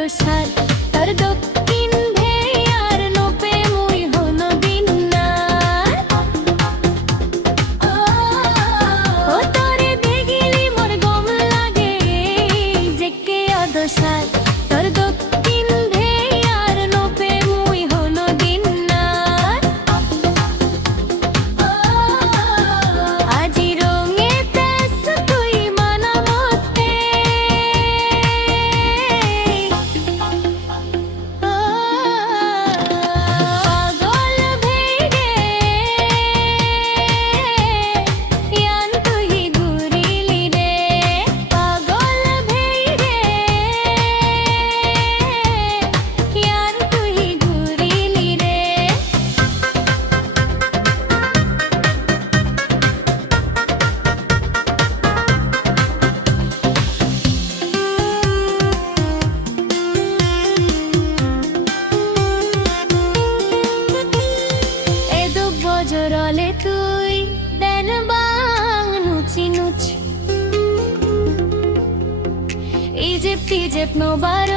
দোসার তার দক্ষিণ ভেয়ার নোপে মুই হনো দিনার ও তোরে দেখিলি মোর গম লাগে যে কে অদোসার তার দক্ষিণ ভেয়ার নোপে মুই হনো দিনার আজি রঙে তেস তুই মানামতে পাগল ভেগে ইয়ান তুই ঘুরিলি রে পাগল ভেগে ইয়ান তুই ঘুরিলি রে এদো বজরলে তুই দেন বাং নুচি নুচ ইজিপ্ট ইজিপ্ট নোবার